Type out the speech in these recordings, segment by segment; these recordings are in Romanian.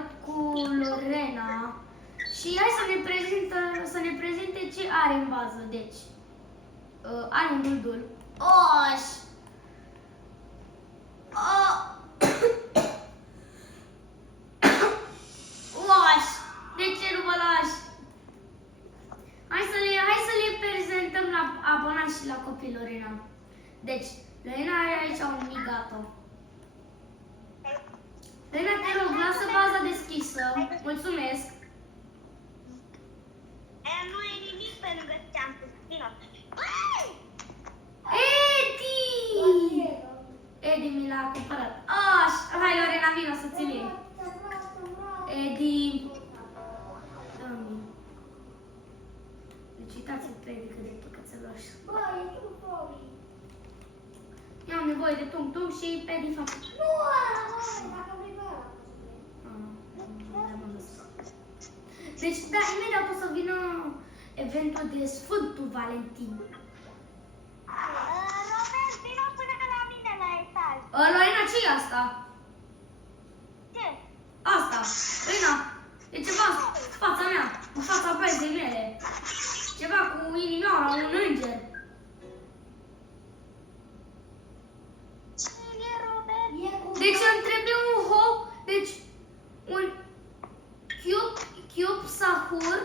acord cu Lorena și hai să ne prezinte ce are în bază. Deci, are un duldul. Oș! Oș! De ce nu mă lași? Hai să le prezentăm la abonați și la copii, Lorena. Deci, Lorena are aici un mic gato. Lorena, te rog, lasă baza deschisă. Mulțumesc. Nu e nimic pe lângă ce-am pus. Vino. Edi mi l-a cumpărat. Hai, Lorena, vino să ți-l iei. Edi. Deci uitați-l pe Edi cât de păcățeloș. Eu am nevoie de tung-tung și pe Edi fac. Deci, da, imediat o să vină eventul de Sfântul Valentin. Robert, vino până la mine la etaj. Lorena, ce e asta? Ce? Asta, Lorena, e ceva în fața mea, în fața bezei mele. Ceva cu inimioara, un înger. Ce e, Robert? Deci îmi trebuie un deci un cube sahur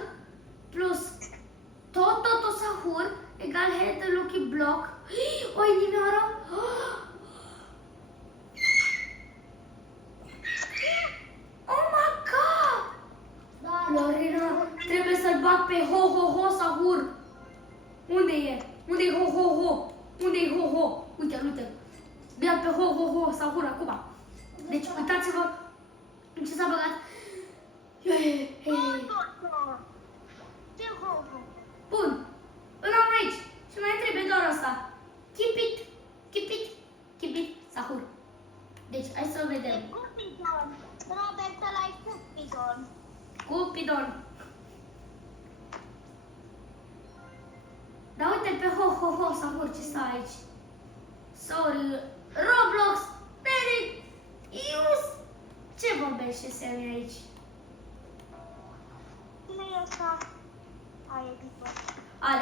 plus tot sahur egal head lucky block. O inimioară. Oh my god! Lorena, trebuie să-l bag pe ho sahur. Unde e? Unde e ho? Unde e ho? Uite. Bea pe ho sahur acum. Deci uitați-vă în ce s-a băgat. Ce ho? Bun. Îl am aici. Și mai trebuie doar asta. Keep it. Sahur. Deci, hai să vedem. Cupidon. Robert, ăla-i Cupidon. Cupidon. Dar uite pe ho sahur ce stă aici. Sorry. Roblox. Peric. Ius. Ce vorbește Semi aici? Cine e ăsta? Editor.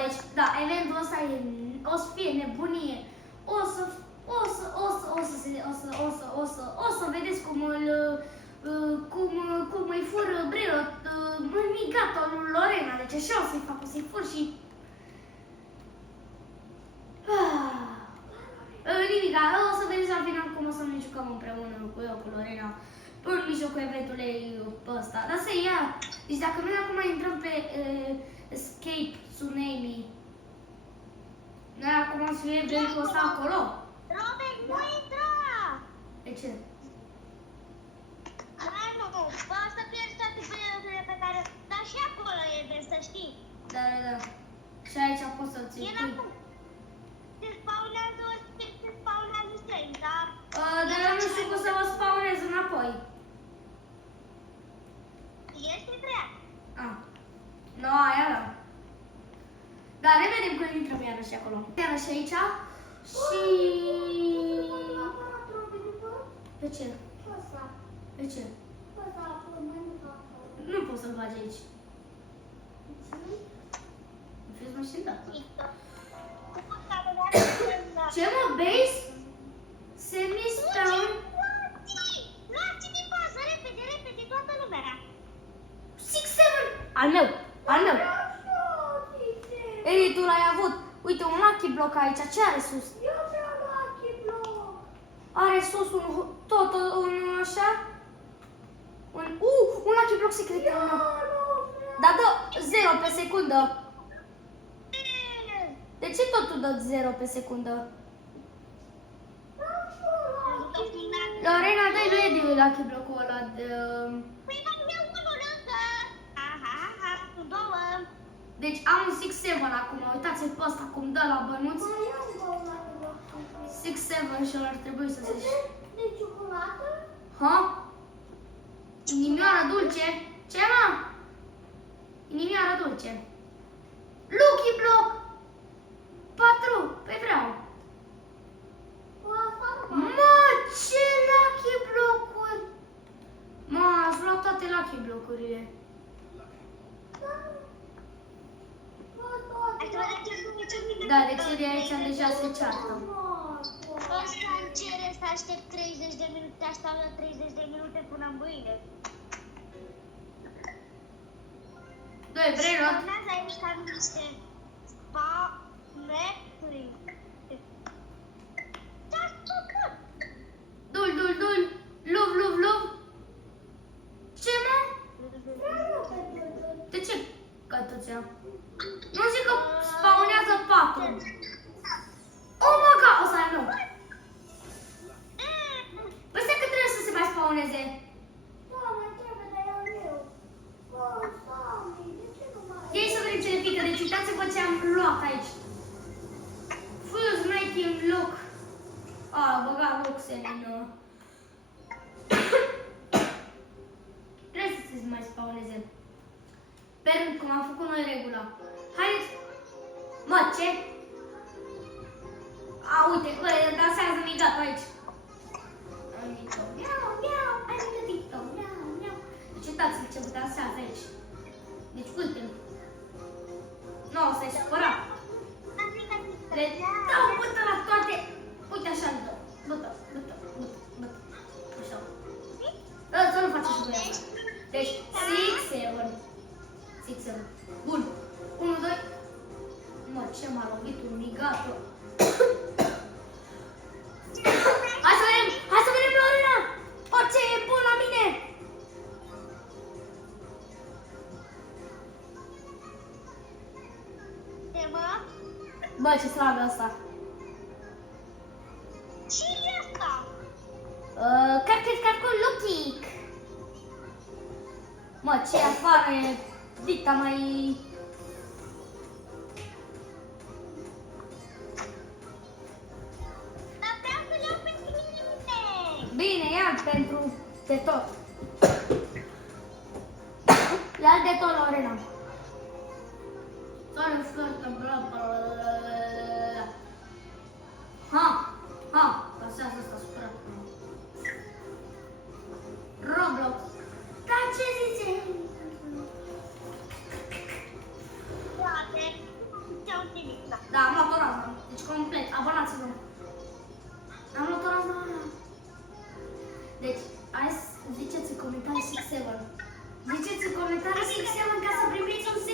Deci, da, eventul ăsta o să fie nebunie. O să vedeți cum îi fur Brilo, migatul lui Lorena. Deci așa o să-i fac, o să-i fur și... Nimica, o să vedeți la final cum o să ne jucăm împreună cu eu, cu Lorena, în mijlocul eventului ăsta. Dar să ia, deci dacă noi acum intrăm pe Escape Tsunami, noi acum o să fie eventul ăsta acolo. Robert, nu intra! De ce? Nu, poți să pierzi toate băieturile pe care... Dar și acolo e, să știi. Da. Și aici poți să-ți El acum se spawnează străini, da? Dar eu nu știu cum să vă spawnez înapoi. Este treia. No, aia da. Da, ne vedem când intrăm iarăși acolo. Iarăși aici și... De ce? De ce? Nu poți să-l bagi aici. Fiți mașini, da. Ce mă, base? Semi-spawn? Luați din bază, repede, toată lumea. 6-7! Al meu! Ei, tu l-ai avut. Uite, un lucky block aici. Ce are sus? Are sus un așa? Un lucky block secret. Dar dă 0 pe secundă. De ce tot tu dă 0 pe secundă? Lorena, dă-i lui Edi lucky block-ul ăla de... Păi nu vreau unul încă. Sunt două. Deci am un 6-7 acum. Uitați-l pe ăsta cum dă la bănuți. 6-7 și ăla ar trebui să se... De ciocolată? Ha? Inimioară dulce? Ce, mă? Inimioară dulce. Lucky block! 4! Păi vreau. Mă, ce lucky block-uri! Mă, ați luat toate locurile. Hai să vedem ce Da, deci de aici deja se ceartă. Ăsta îmi cere să aștept 30 de minute, așteaptă 30 de minute până mâine. Doi, vrei rot? Urmează aici ca niște spametri. Ce-ați făcut? Dul, luv, ce mă? De ce cătuțea? Nu zic că spawnează 4. Oh my god, o să ai nou. Păi stai că trebuie să se mai spawneze. Ei să vedem ce le pică, deci uitați-vă ce am luat aici. Fuse making look. Băga loxele în... Trebuie să se mai spawneze. Pentru cum am făcut noi regula. Haideți! Mă, ce? Uite, dansează migatul aici. Miau, miau, ai miau, miau, miau. Deci uitați-vă ce dansează aici. Deci uite-l. Nu o să-i supărat. Le dau bâtă la toate. Uite așa îl dau. Bâtă. Așa. Să nu faci și voi asta. Deci, 6, 7. Bun. 1, 2. Mă, ce m-a lovit un migatul. Hai să vedem, Lorena! Ce e bun la mine! Bă, ce slabă asta! Ce e asta? Calcul lutic! Mă, ce afară e dita mai... Dar vreau să le iau pentru mine! Bine, ia pentru de tot. Ia de tot, Lorena. Doamne, flirtă, bla, bla, bla. Ha, pasează asta supărat. Roblox. Dar ce zice? Poate. Ce-au nimic, da. Da, am luat o rază. Deci complet, abonați-vă. Am luat o rază. Deci, hai să ziceți în comentarii 6-7. Ziceți în comentarii 6-7 ca să primiți un 6-7.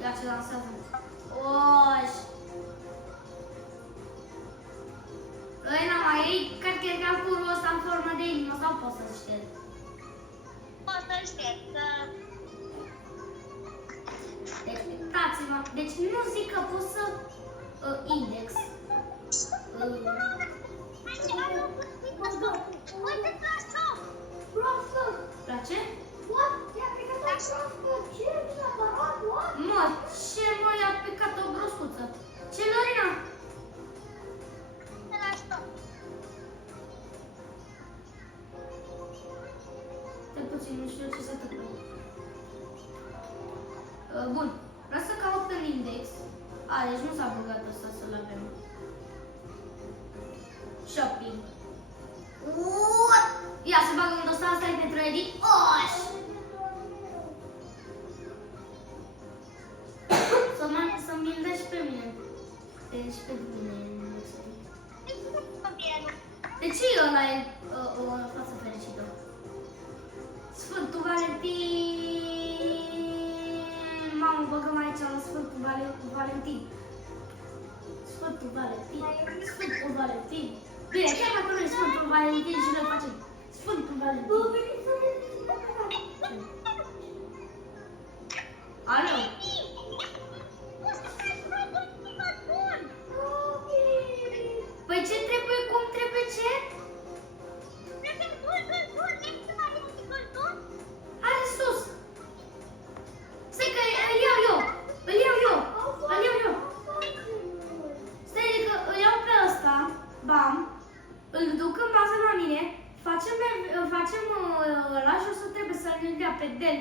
Ia ce dansează. Oș. Lorena, mai iei calculul ăsta în formă de inimă sau poți să-l ștergi? Poți să șterg, că... Deci, uitați-vă. Deci nu zic că pot să index. Uite-ți la șoc! La ce? La șoc! Mă, ce mă i-a picat o broscuță? Ce, Lorena? La șoc! Stai puțin, nu știu ce se întâmplă. Bun, vreau să caut în index. Deci nu s-a băgat ăsta să-l avem. Shopping. Ia să bagă un dosar, stai pentru edit. Oș! Să-mi dai și pe mine. Deci pe mine. De ce ăla e o față fericită? Sfântul Valentin! Mamă, băgăm aici la Sfântul Valentin. Sfântul Valentin. Bine, chiar dacă nu e Sfântul Valentin și noi facem Sfântul Valentin. Alo? Păi ce trebuie, cum trebuie, ce? Hai sus! Stai că îl iau eu! Stai că îl iau pe ăsta, bam, îl duc în bază la mine, facem ăla și o să trebuie să-l dea pe del.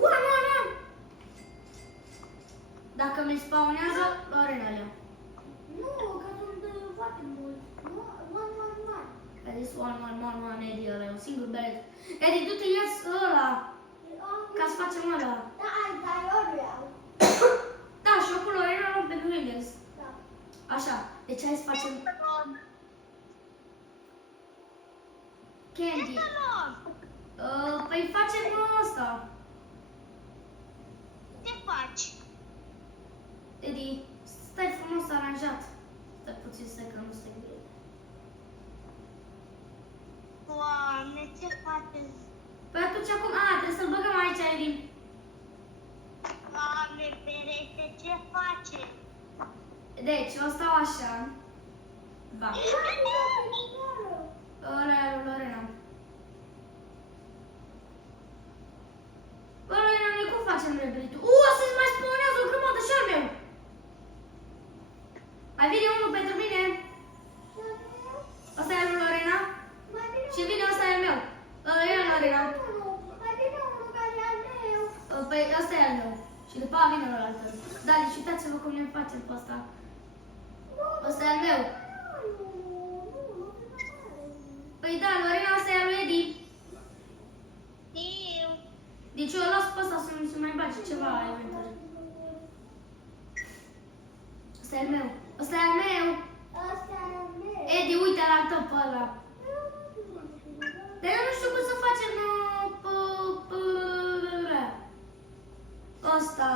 Nu! Dacă mi spawnează, Lorena le-a. Nu, că sunt foarte mulți. One. Adică This one, Eddie, ăla e un singur belet. Eddie, du-te, ia-ți ăla, ca să facem ăla. Da, și acolo era loc pentru Windows. Așa, deci hai să facem candy. Păi facem ăsta. Ce faci? Eddie, stai frumos aranjat. Stai puțin să că nu se vede. Doamne, ce faceți? Păi atunci acum, trebuie să-l băgăm aici, Eddie. Doamne, perete, ce face? Deci, o stau așa. Ba. Ăla e lui Lorena. Bă, Lorena, noi cum facem rebelitul? Se mai spawnează o grămadă și al meu. Mai vine unul pentru mine. Ăsta e lui Lorena. Și vine ăsta e al meu. E al Lorena. Păi ăsta e al meu. Și după aia vine ăla altă. Da, deci uitați-vă cum ne facem pe ăsta. Ăsta e al meu. Păi da, Lorena, ăsta e al lui Eddie. Știu. Deci eu las pe ăsta să mai bage ceva la inventar. Ăsta e al meu. Ăsta e al meu. Eddie, uite la altă pe ăla. Dar eu nu știu cum să facem ăsta.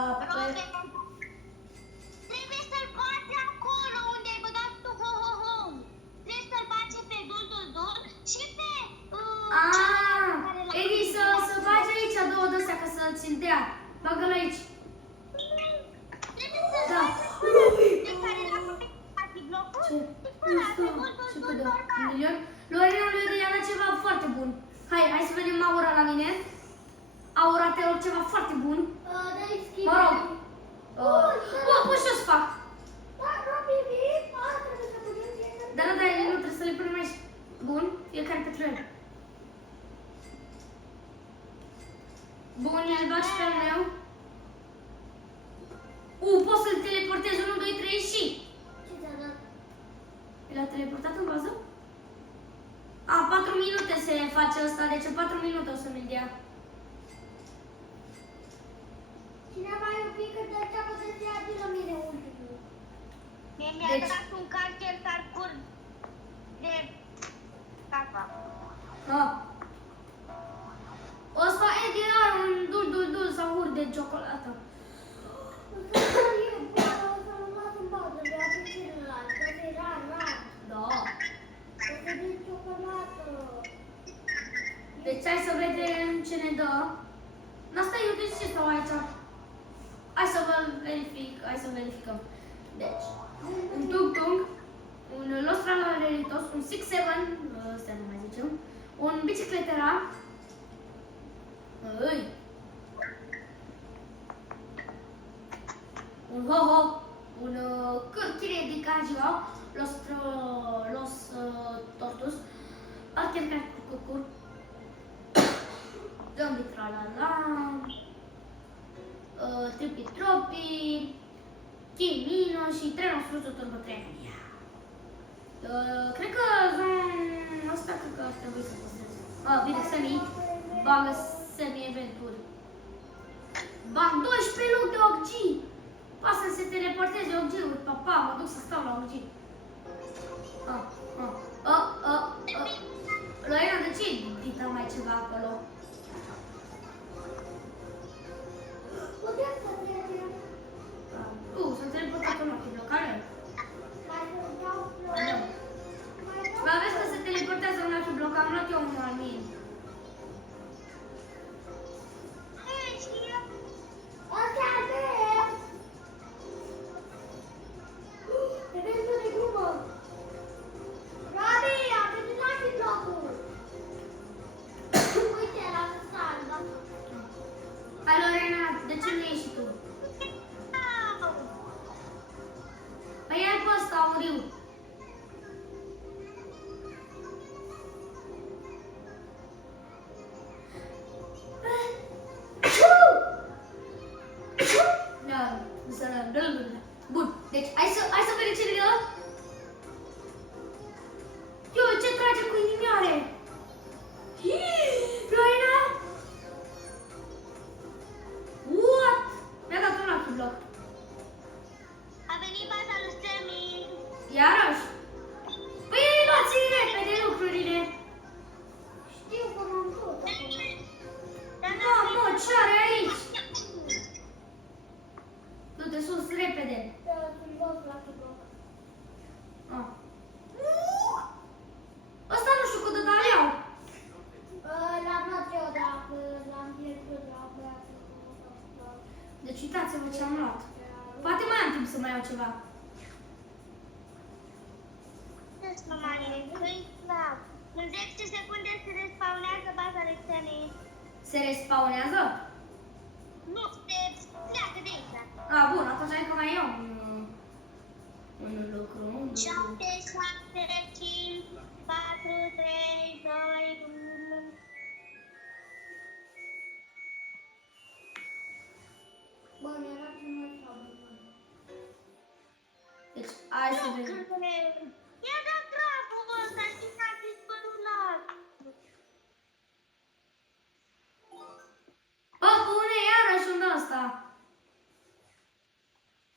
Trebuie să-l bagi acolo unde ai băgat tu ho-ho-ho. Trebuie să-l bagi pe dul și pe... Eddie, să bagi aici două de-astea ca să ți-l dea. Bagă-l aici. Trebuie să-l Da. bagi pe care l-a făcut blocul. Ce cât de un milion? Lorena lui i-a dat ceva foarte bun. Hai să vedem aura la mine. Aura te rog ceva foarte bun. Mă rog. Păi ce o să fac? Da, nu trebuie să le punem aici. Bun, fiecare pentru el. Bun, i-l bag și pe al meu. Poți să-l teleportezi 1, 2, 3 și... L-a teleportat în bază? 4 minute se face ăsta, deci în 4 minute o să mi-l dea. Cine mai un pic cât de ceapă să se ia de la mine ultimul. Mi-a dat un cartel parcurs de tata. Ăsta Eddie are un dul sahur de ciocolată. Da. Deci hai să vedem ce ne dă. Asta eu de ce stau aici? Hai să verificăm. Deci, un tung-tung, un Los Tralaleritos, un 6-7, ăsta nu mai zicem, un bicicletera, un ho-ho, un cârchire de cagio, los tortus, altercat cu cucur, zombie tralala, tripi-tropi, chimino și trenul struțul turbotrenul. Cred că asta cred că ar trebui să postez. Bine, Semi, bagă Semi eventuri. Bam, 12 loc de OG. Poate să se teleporteze OG-uri, papa, mă duc să stau la OG. Lorena, de ce dita mai ceva acolo? Sunt teleportat în ochii blocare. Ba, vezi că se teleportează în ochii bloc, am luat eu unul al mie. Iarăși? Păi luați repede lucrurile. Știu că m-am tot acolo. Mamă, ce are aici? Du-te sus, repede. Sunt los la kibok. Ah. Ăsta nu știu cât de tare iau. L-am luat eu dacă l-am pierdut la băiatul. Deci uitați-vă ce am luat. Poate mai am timp să mai iau ceva. În 10 secunde se respawnează baza Alexanei. Se respawnează? Nu, se pleacă de aici. A, bun, atunci hai că mai iau un lucru. 7, 7, 5, 4, 3, 2, 1. Bă, mi-era primul fabrică. Deci, hai să vedem. I-a dat dragul ăsta și s-a dispărut la... Bă, pune iarăși un ăsta.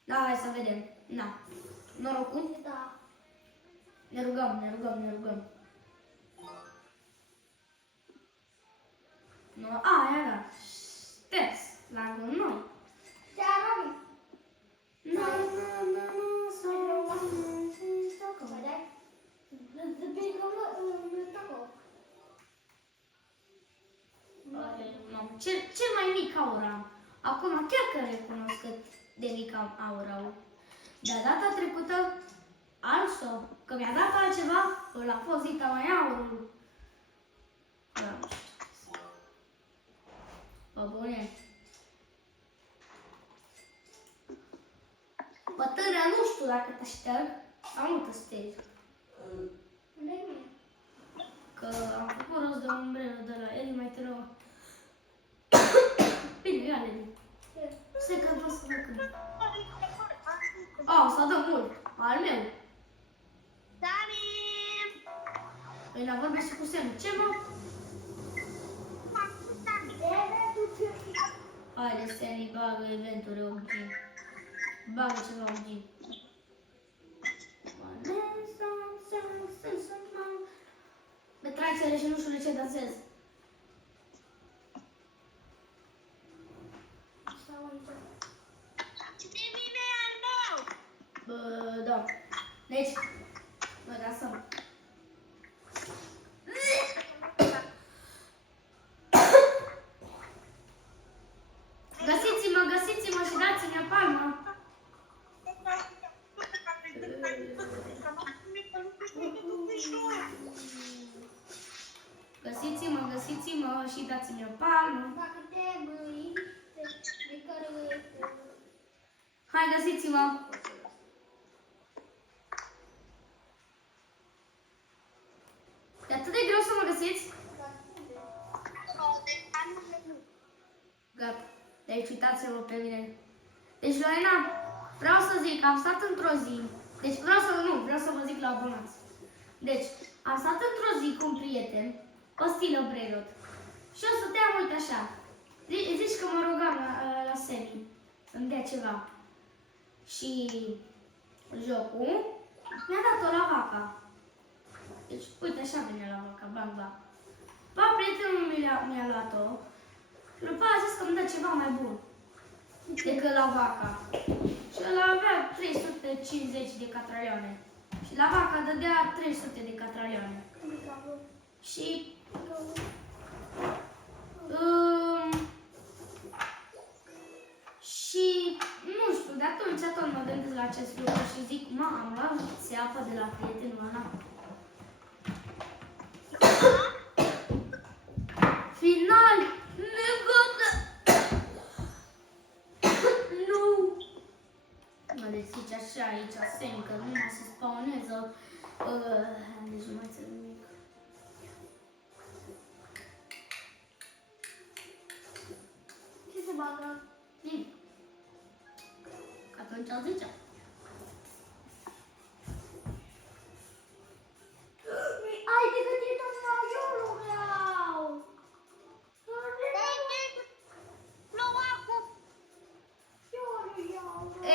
Da, hai să vedem. Na. Norocul? Da. Ne rugăm, ne rugăm, ne rugăm. Nu, a, ia da. Șters. La noi. Ce-a răbit? Na, na, na, na, să Vedai? Zbigăm acolo. Cel mai mic aur am. Acum chiar că recunosc cât de mic am aur au. De data trecută, also, că mi-a dat altceva, îl a fost zita mai aurul. Da, nu știu. Bă, bune. Bătână, nu știu dacă te șterg sau nu te ștergi. Unde-i mie? Că am făcut rost de umbrelă de la el, mai târău. Bine, ia Leli. Ce? Stai că vreau să văd când. A, s-a dat mult. Al meu. Samim! Păi la vorbe și cu semn. Ce mă? Haide, Semi, bagă eventuri OG. Bagă ceva OG. Bă, tragi și nu știu de ce dansez. Devine al meu! Bă, da. Deci, mă dansăm. Găsiți-mă, găsiți-mă și dați-mi o palmă. Găsiți-mă, găsiți-mă și dați-mi o palmă. Dacă te mâini, de care... Hai, găsiți-mă. E atât de greu să mă găsiți? Gata. Deci uitați-vă pe mine. Deci, Lorena, vreau să zic, am stat într-o zi. Deci vreau să vă zic la abonați. Deci, am stat într-o zi cu un prieten, Costilă Brerot. Și eu stăteam, uite așa. Zici că mă rugam la Semi să-mi dea ceva. Și jocul mi-a dat-o la vaca. Deci, uite, așa vine la vaca, bang, bang. Ba, prietenul mi-a luat-o. După a zis că îmi dă ceva mai bun decât la vaca. Și ăla avea 350 de catralioane. Și la vaca dădea 300 de catralioane. Și... și nu știu, de atunci tot mă gândesc la acest lucru și zic, am luat țeapă de la prietenul ăla. Final! Negată! Nu! Mă deschici așa aici, semn că nu mai se spawneză. Deci nu mai înțeleg nimic. Ce se bagă? Nimic. Că atunci zicea. Ai de gândit tot majorul vreau!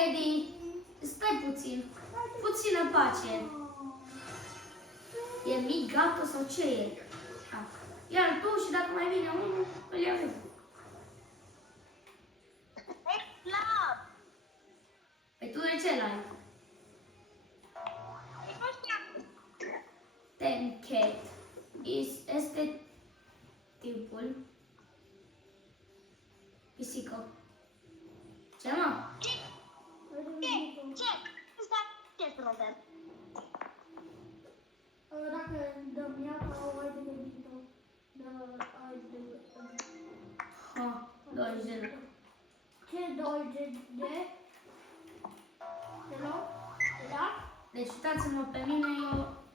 Edi, stai puțin. pace. E mic, gato sau ce e? Iar tu și dacă mai vine unul, îl iau eu. Slab. Păi tu de ce l-ai? Nu știu. Tencat. Este tipul pisică. Ce mă? Ce? Ce, Robert? Dacă dăm iapa, o ai de viitor. Ha, 20. Ce 20 de? Te luăm? Da? Deci uitați-mă pe mine,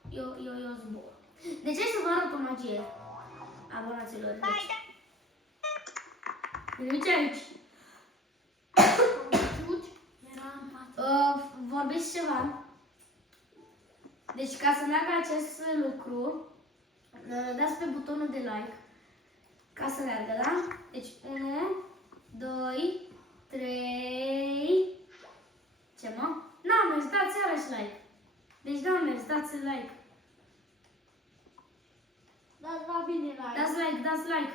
eu zbor. De ce să vă arăt o magie? Abonaților. Hai, Deci, da. uite aici. Vorbiți ceva. Deci ca să meargă acest lucru, dați pe butonul de like ca să meargă, da? Deci 1, 2, 3. Ce mă? N-am mers, dați iarăși like. Deci n-am mers, dați like. Dați la bine la Dați like, dați like.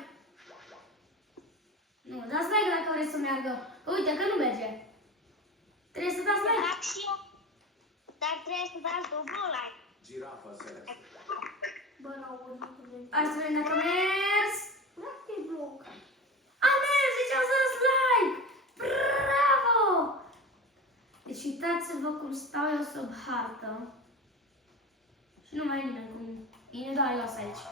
Nu, dați like dacă vreți să meargă. Uite că nu merge. Trebuie să dați like. Dar trebuie să dați dublu like. Girafa select. Bă, n-au Hai să vedem dacă a mers. Dacă e bloc. A mers, deci am să dați like. Bravo! Deci uitați-vă cum stau eu sub hartă. Și nu mai e nimeni cu mine, doar eu sunt aici.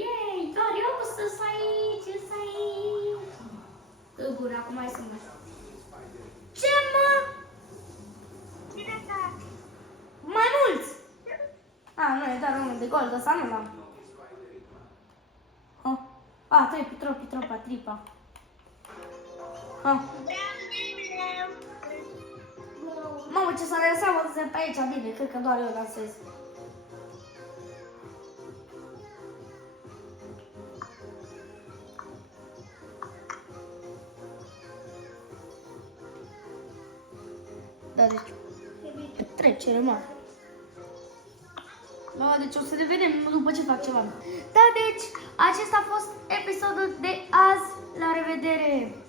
Yay, doar eu sunt aici, sunt aici. Bun, acum hai să mă. Ce mă? Cine da? Mai mulți! Nu, e doar unul de gol, ăsta nu l-am. Tropa, tripa. Mamă, ce s-a lăsat, mă, să pe aici, bine, cred că doar eu dansez. Da, deci, petrecere, mă. Bă, deci o să ne vedem după ce fac ceva. Da, deci, acesta a fost episodul de azi. La revedere!